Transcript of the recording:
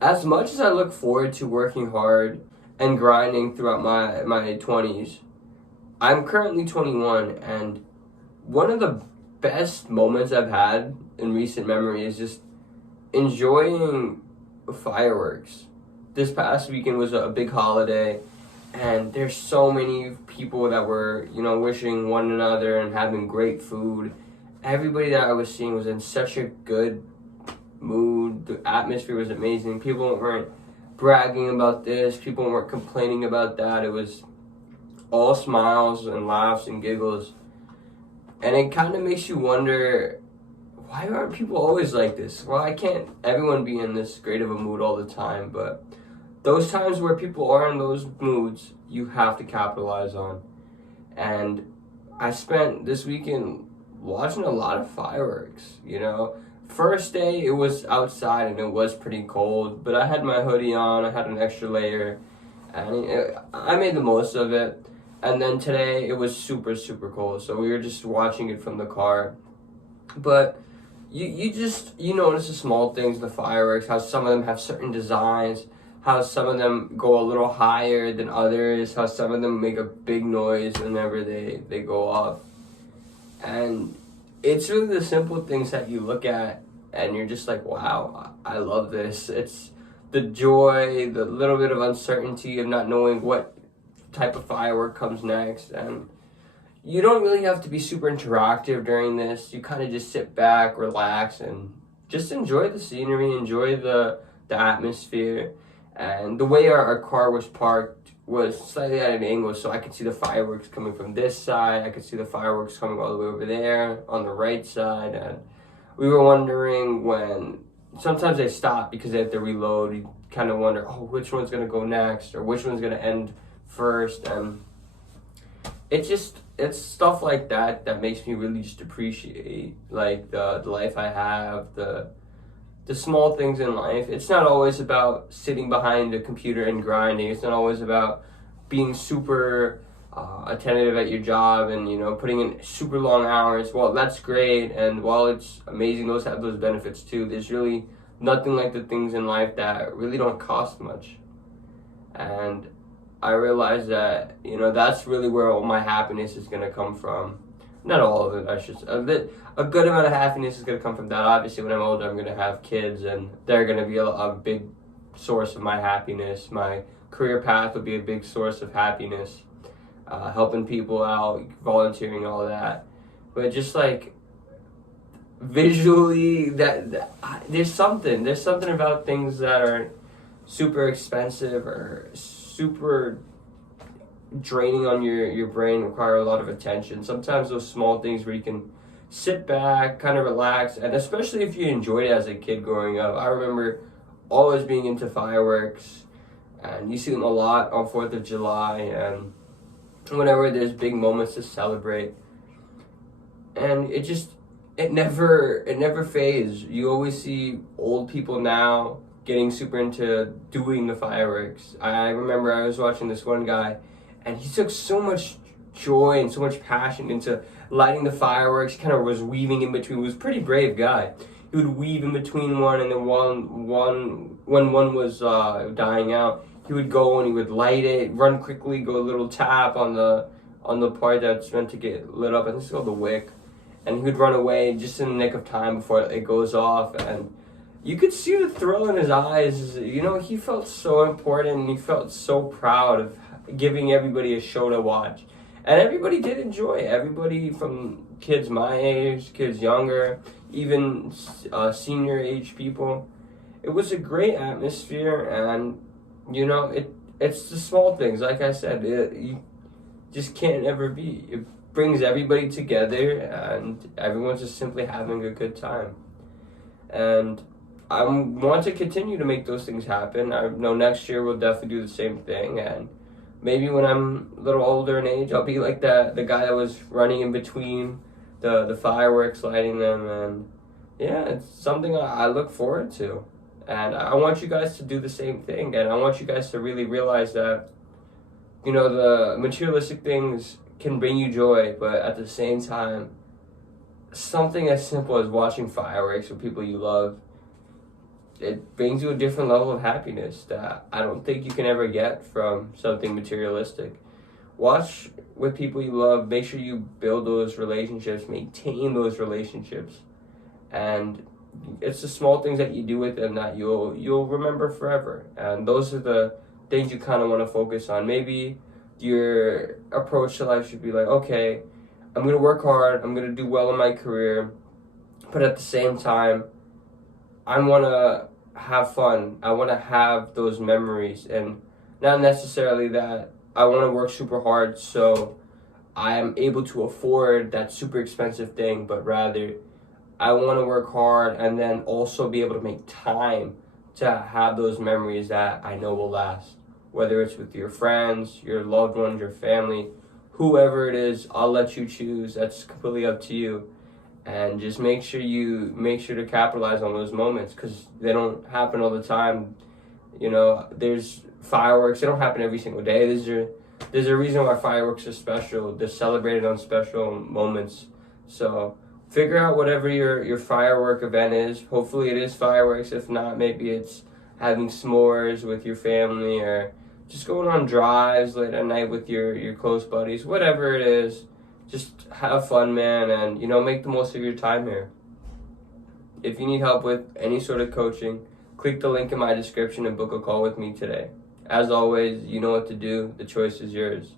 as much as I look forward to working hard and grinding throughout my 20s, I'm currently 21, and one of the best moments I've had in recent memory is just enjoying fireworks. This past weekend was a big holiday, and there's so many people that were, wishing one another and having great food. Everybody that I was seeing was in such a good mood. The atmosphere was amazing. People weren't bragging about this, people weren't complaining about that. It was all smiles and laughs and giggles. And it kind of makes you wonder, why aren't people always like this? Well, I can't everyone be in this great of a mood all the time, but those times where people are in those moods, you have to capitalize on. And I spent this weekend watching a lot of fireworks, First day it was outside and it was pretty cold, but I had my hoodie on, I had an extra layer, and I made the most of it. And then today it was super, super cold, so we were just watching it from the car. But you notice the small things, the fireworks, how some of them have certain designs, how some of them go a little higher than others, how some of them make a big noise whenever they go off. And it's really the simple things that you look at and you're just like, wow, I love this. It's the joy, the little bit of uncertainty of not knowing what type of firework comes next. And you don't really have to be super interactive during this. You kind of just sit back, relax, and just enjoy the scenery, enjoy the atmosphere. And the way our car was parked was slightly at an angle, so I could see the fireworks coming from this side. I could see the fireworks coming all the way over there on the right side. And we were wondering when sometimes they stop because they have to reload. You kind of wonder, oh, which one's going to go next or which one's going to end first. And it's stuff like that that makes me really just appreciate like the life I have, the small things in life. It's not always about sitting behind a computer and grinding. It's not always about being super attentive at your job and putting in super long hours. Well, that's great, and while it's amazing, those have those benefits too. There's really nothing like the things in life that really don't cost much. And I realized that that's really where all my happiness is gonna come from. Not all of it, I should say. A good amount of happiness is gonna come from that. Obviously, when I'm older, I'm gonna have kids, and they're gonna be a big source of my happiness. My career path will be a big source of happiness. Helping people out, volunteering, all that. But just like visually, there's something about things that are super expensive or super draining on your brain, require a lot of attention. Sometimes those small things where you can sit back, kind of relax, and especially if you enjoyed it as a kid growing up. I remember always being into fireworks, and you see them a lot on 4th of July, and whenever there's big moments to celebrate. And it never fades. You always see old people now getting super into doing the fireworks. I remember I was watching this one guy, and he took so much joy and so much passion into lighting the fireworks. He kind of was weaving in between. He was a pretty brave guy. He would weave in between one, and then when one was dying out, he would go and he would light it, run quickly, go a little tap on the part that's meant to get lit up. I think it's called the wick, and he would run away just in the nick of time before it goes off. And you could see the thrill in his eyes. He felt so important, and he felt so proud of giving everybody a show to watch. And everybody did enjoy it. Everybody from kids my age, kids younger, even senior age people. It was a great atmosphere, and it's the small things. Like I said, you just can't ever be. It brings everybody together, and everyone's just simply having a good time. And I want to continue to make those things happen. I know next year we'll definitely do the same thing, and maybe when I'm a little older in age, I'll be like the guy that was running in between the fireworks, lighting them, and yeah, it's something I look forward to. And I want you guys to do the same thing, and I want you guys to really realize that, the materialistic things can bring you joy, but at the same time, something as simple as watching fireworks with people you love it brings you a different level of happiness that I don't think you can ever get from something materialistic. Watch with people you love, make sure you build those relationships, maintain those relationships, and it's the small things that you do with them that you'll remember forever. And those are the things you kind of want to focus on. Maybe your approach to life should be like, okay, I'm going to work hard, I'm going to do well in my career, but at the same time, I want to have fun. I want to have those memories, and not necessarily that I want to work super hard so I am able to afford that super expensive thing, but rather I want to work hard and then also be able to make time to have those memories that I know will last. Whether it's with your friends, your loved ones, your family, whoever it is, I'll let you choose. That's completely up to you. And just make sure to capitalize on those moments because they don't happen all the time. You know, there's fireworks. They don't happen every single day. There's a reason why fireworks are special. They're celebrated on special moments. So figure out whatever your firework event is. Hopefully it is fireworks. If not, maybe it's having s'mores with your family or just going on drives late at night with your close buddies. Whatever it is, just have fun, man, and make the most of your time here. If you need help with any sort of coaching, click the link in my description and book a call with me today. As always, you know what to do. The choice is yours.